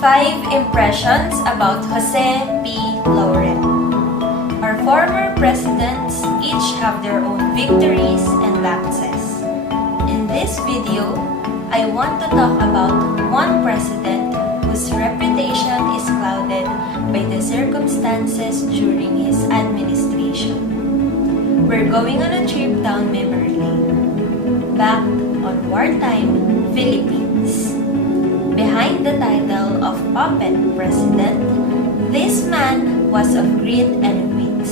5 Impressions about Jose P. Laurel. Our former presidents each have their own victories and lapses. In this video, I want to talk about one president whose reputation is clouded by the circumstances during his administration. We're going on a trip down memory lane, back on wartime Philippines. Behind the title of puppet president, this man was of grit and wit.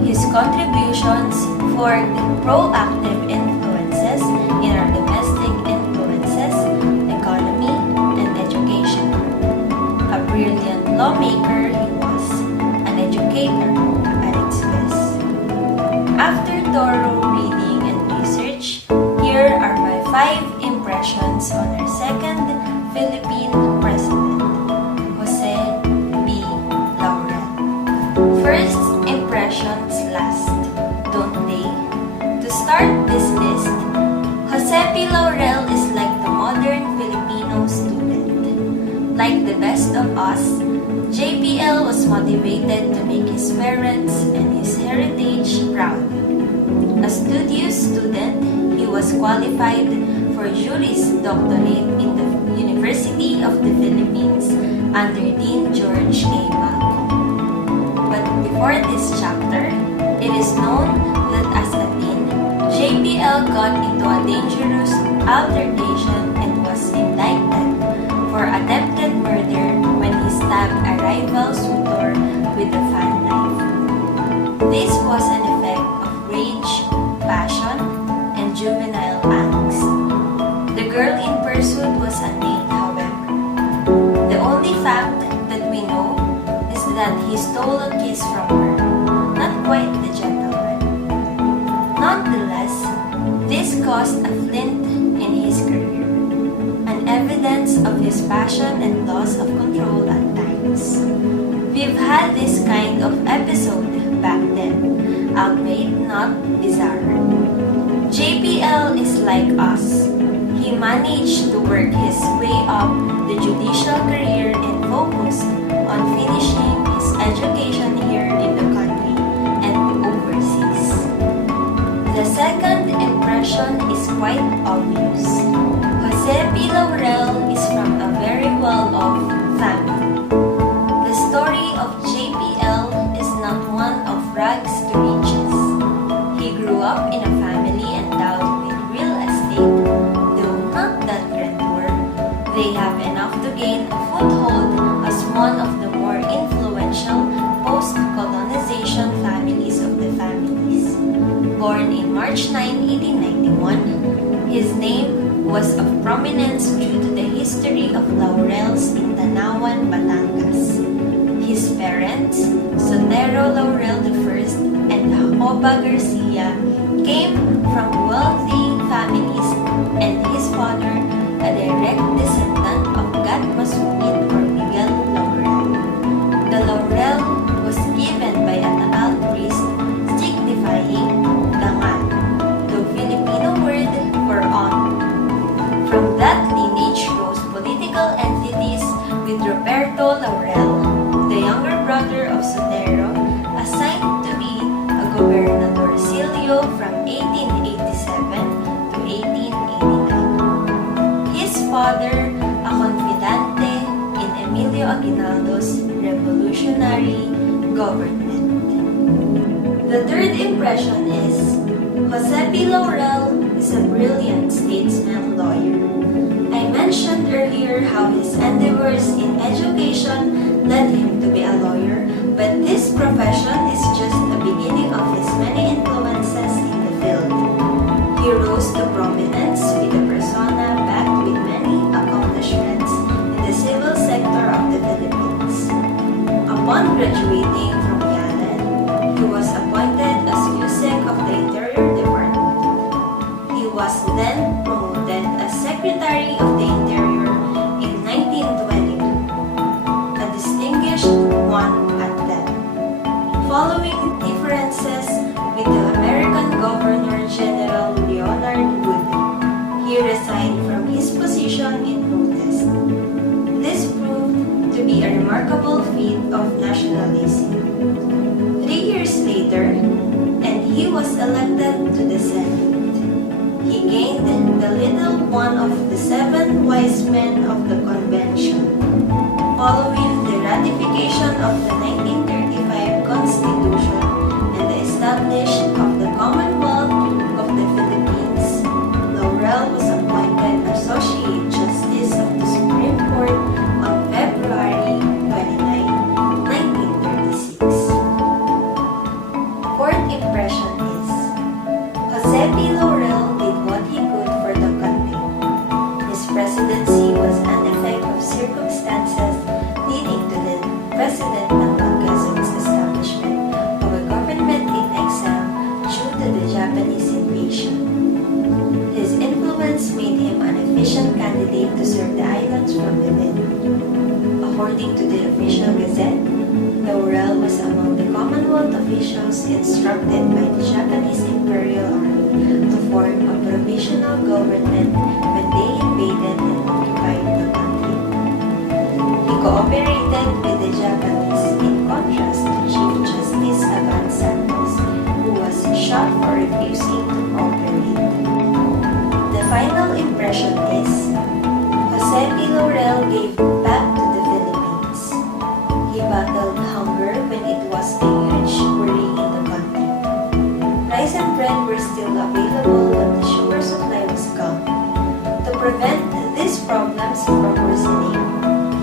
His contributions forged proactive influences in our domestic influences, economy, and education. A brilliant lawmaker he was, an educator at its best. After thorough reading and research, here are my 5 impressions on our second Philippine President, Jose P. Laurel. First impressions last, don't they? To start this list, Jose P. Laurel is like the modern Filipino student. Like the best of us, JPL was motivated to make his parents and his heritage proud. A studious student, he was qualified for Juris Doctorate in the University of the Philippines under Dean George A. Malcolm. But before this chapter, it is known that as a teen, JPL got into a dangerous altercation and was indicted for attempted murder when he stabbed a rival suitor with a fan knife. This was an effect of rage, passion, and juvenile angst. The girl in pursuit was unnamed, however. The only fact that we know is that he stole a kiss from her, not quite the gentleman. Nonetheless, this caused a flint in his career, an evidence of his passion and loss of control at times. We've had this kind of episode back then, albeit not bizarre. JPL is like us. He managed to work his way up the judicial career and focused on finishing his education here in the country and overseas. The second impression is quite obvious. Jose P. Laurel is from a very well-off family. The story of JPL is not one of rags to riches. He grew up in a family endowed with real estate. They have enough to gain a foothold as one of the more influential post-colonization families of the families. Born in March 9, 1891, his name was of prominence due to the history of Laurels in Tanawan, Batangas. His parents, Sotero Laurel I and Jacoba Garcia, came from wealthy families, and his father, a direct descendant of God Masungit or Miguel Laurel. The Laurel was given by a Taal priest signifying dangal, the Filipino word for honor. From that lineage rose political entities with Roberto Laurel, the younger brother of Sotero, assigned to be a gobernadorcillo from 1887 to 1889. His father, a confidante in Emilio Aguinaldo's revolutionary government. The third impression is Jose P. Laurel is a brilliant statesman lawyer. I mentioned earlier how his endeavors in education led him to be a lawyer, but this profession is just the beginning of his many influences in the field. He rose to prominence with a persona backed with many accomplishments in the civil sector of the Philippines. Upon graduating from Yale, he was appointed as USEC of the Interior Department. He was then promoted as Secretary of the Interior in 1922, a distinguished one at that. Following differences with the American Governor General Leonard Wood, he resigned from his position in protest. This proved spirit of nationalism. 3 years later, and he was elected to the Senate. He gained the title one of the 7 wise men of the convention, following the ratification of the 1935 Constitution and the establishment of the Commonwealth of the Philippines. Laurel was appointed Associate Justice of the Supreme Court on February 29, 1936. Fourth impression is, Jose P. Laurel did what he could for the country. His presidency was an effect of circumstances leading to the President Quezon's establishment of a government in exile due to the Japanese invasion. His influence made him an efficient candidate to serve the islands from within. According to the official gazette, Laurel was among the Commonwealth officials instructed by the Japanese Imperial Army to form a provisional government when they invaded and occupied the country. He cooperated with the Japanese in contrast to Chief Justice Aban Santos, who was shot for refusing to cooperate. The final impression is, Jose P. Laurel gave back to the Philippines. He battled hunger when it was a huge worry in the country. Rice and bread were still available, but the sugar supply was gone. To prevent these problems from worsening,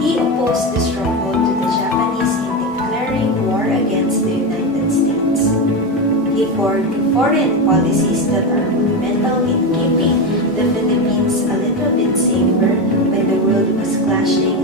he opposed the stronghold to the Japanese in declaring war against the United States. He forged foreign policies that are fundamental in keeping the Philippines a little bit safer when the world was clashing